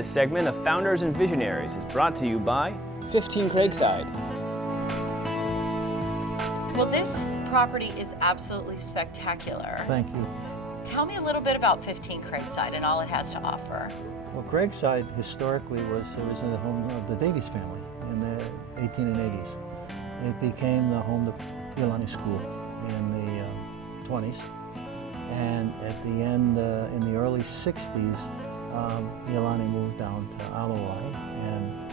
This segment of Founders and Visionaries is brought to you by 15 Craigside. Well, this property is absolutely spectacular. Thank you. Tell me a little bit about 15 Craigside and all it has to offer. Well, Craigside historically was the home of the Davies family in the 1880s. It became the home to Iolani School in the 20s. And at the end, in the early 60s, Iolani moved down to Alawai, and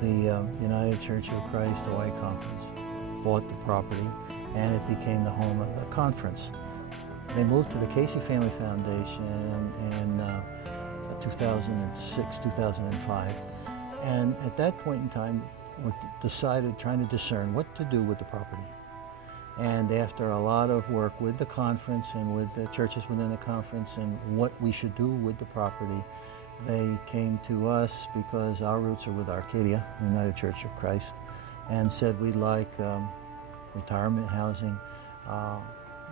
the United Church of Christ Hawaii Conference bought the property, and it became the home of the conference. They moved to the Casey Family Foundation in 2006, 2005, and at that point in time, we decided, trying to discern what to do with the property. And after a lot of work with the conference and with the churches within the conference and what we should do with the property, they came to us because our roots are with Arcadia, United Church of Christ, and said we'd like retirement housing,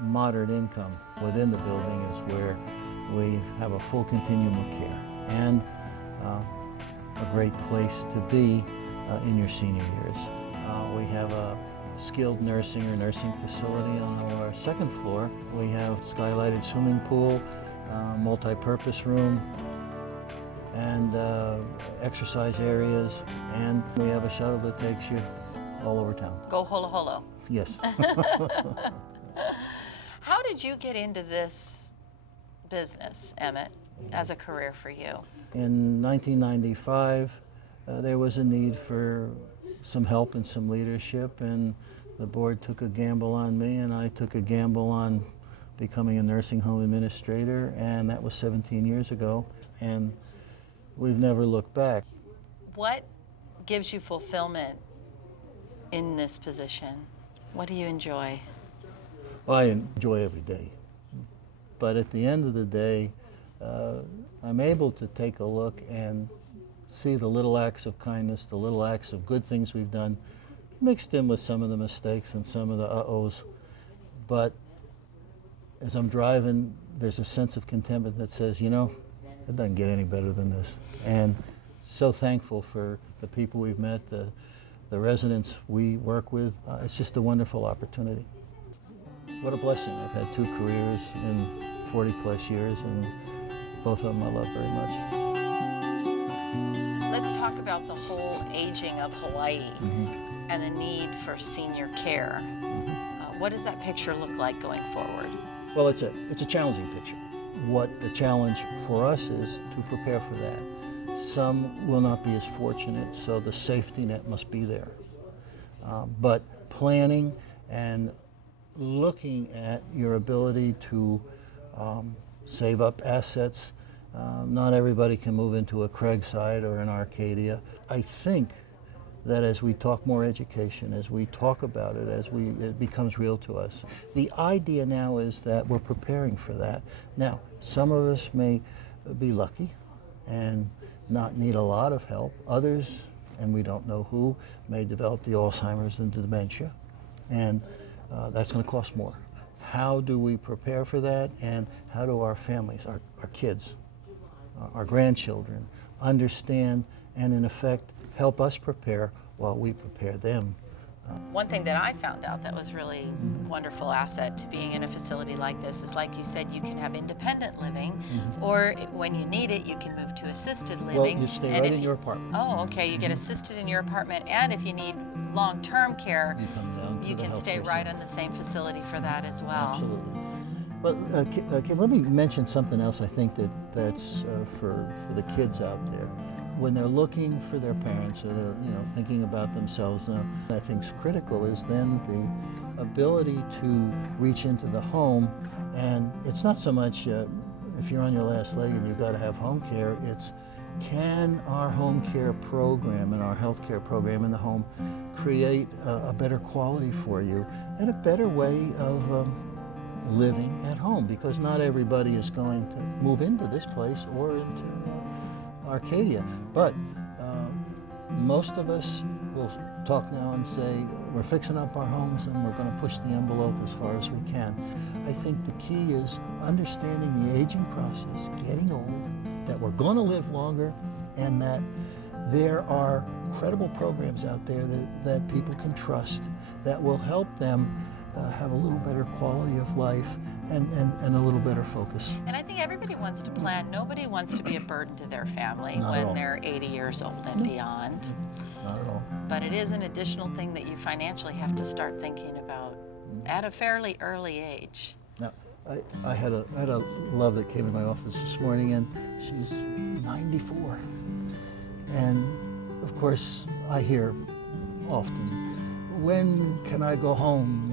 moderate income within the building is where we have a full continuum of care, and a great place to be in your senior years. We have a skilled nursing facility on our second floor. We have skylighted swimming pool, multi-purpose room, and exercise areas, and we have a shuttle that takes you all over town. Go holo holo. Yes. How did you get into this business, Emmett, as a career for you? In 1995, there was a need for some help and some leadership, and the board took a gamble on me, and I took a gamble on becoming a nursing home administrator, and that was 17 years ago, and we've never looked back. What gives you fulfillment in this position? What do you enjoy? Well, I enjoy every day, but at the end of the day, I'm able to take a look and see the little acts of kindness, the little acts of good things we've done, mixed in with some of the mistakes and some of the uh-ohs. But as I'm driving, there's a sense of contentment that says, you know, it doesn't get any better than this. And so thankful for the people we've met, the residents we work with. It's just a wonderful opportunity. What a blessing. I've had 2 careers in 40 plus years, and both of them I love very much. Let's talk about the whole aging of Hawaii and the need for senior care. What does that picture look like going forward? Well, it's a challenging picture. What the challenge for us is to prepare for that. Some will not be as fortunate, so the safety net must be there. But planning and looking at your ability to save up assets. Not everybody can move into a Craigside or an Arcadia. I think that as we talk more education, as we talk about it, it becomes real to us. The idea now is that we're preparing for that. Now, some of us may be lucky and not need a lot of help. Others, and we don't know who, may develop the Alzheimer's and the dementia, and that's going to cost more. How do we prepare for that, and how do our families, our kids, our grandchildren understand and in effect help us prepare while we prepare them? One thing that I found out that was really wonderful asset to being in a facility like this is, like you said, you can have independent living, or when you need it, you can move to assisted living. Well, you stay and right in your apartment. Oh, okay, you get assisted in your apartment, and if you need long-term care, You come down to you the can stay healthcare right center. in the same facility for that as well. Absolutely. But Kim, let me mention something else I think that's for the kids out there. When they're looking for their parents, or they're thinking about themselves, I think is critical is then the ability to reach into the home, and it's not so much if you're on your last leg and you've got to have home care. It's, can our home care program and our health care program in the home create a better quality for you and a better way of living at home? Because not everybody is going to move into this place or into Arcadia, but most of us will talk now and say we're fixing up our homes and we're going to push the envelope as far as we can. I think the key is understanding the aging process, getting old, that we're going to live longer, and that there are credible programs out there that people can trust that will help them have a little better quality of life and a little better focus. And I think everybody wants to plan. Nobody wants to be a burden to their family Not at all. when they're 80 years old and beyond. Not at all. But it is an additional thing that you financially have to start thinking about at a fairly early age. Now, I had a love that came in my office this morning, and she's 94. And of course, I hear often, when can I go home?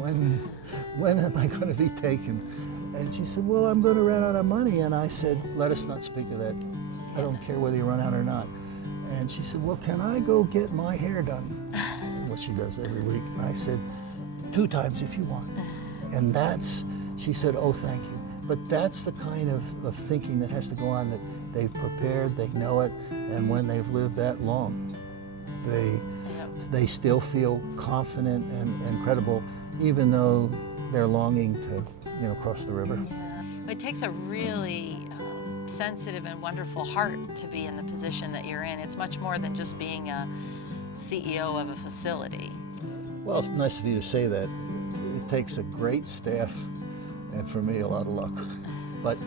When am I going to be taken? And she said, well, I'm going to run out of money. And I said, let us not speak of that. I don't care whether you run out or not. And she said, well, can I go get my hair done? What she does every week. And I said, 2 times if you want. And she said, oh, thank you. But that's the kind of thinking that has to go on, that they've prepared, they know it, and when they've lived that long, they still feel confident and credible, even though they're longing to, cross the river. Yeah. It takes a really sensitive and wonderful heart to be in the position that you're in. It's much more than just being a CEO of a facility. Well, it's nice of you to say that. It takes a great staff, and for me, a lot of luck. But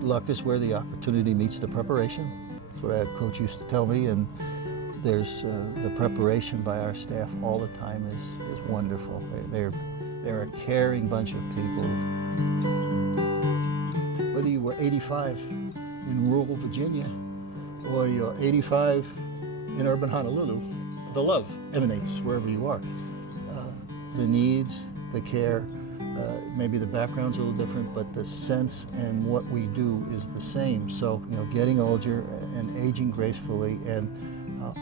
luck is where the opportunity meets the preparation. That's what a coach used to tell me, and there's the preparation by our staff all the time is wonderful. They're a caring bunch of people. Whether you were 85 in rural Virginia or you're 85 in urban Honolulu, the love emanates wherever you are. The needs, the care, maybe the background's a little different, but the sense and what we do is the same. So, getting older and aging gracefully and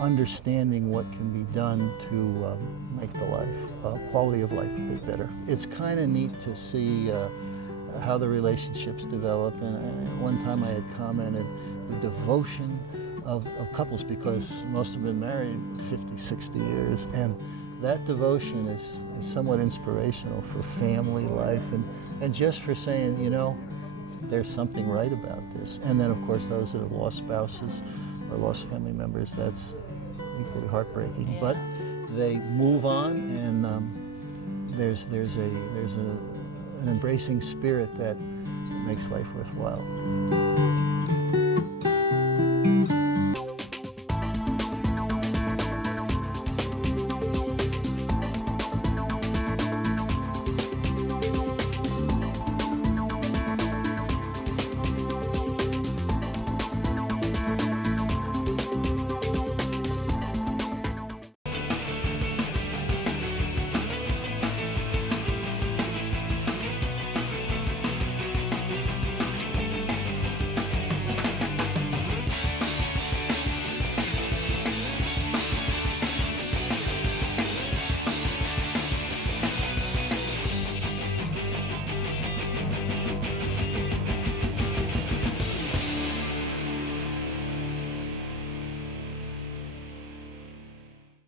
understanding what can be done to make the quality of life a bit better. It's kind of neat to see how the relationships develop. And one time I had commented the devotion of couples, because most have been married 50, 60 years, and that devotion is somewhat inspirational for family life and just for saying, there's something right about this. And then, of course, those that have lost spouses or lost family members, that's equally heartbreaking. Yeah. But they move on, and there's an embracing spirit that makes life worthwhile.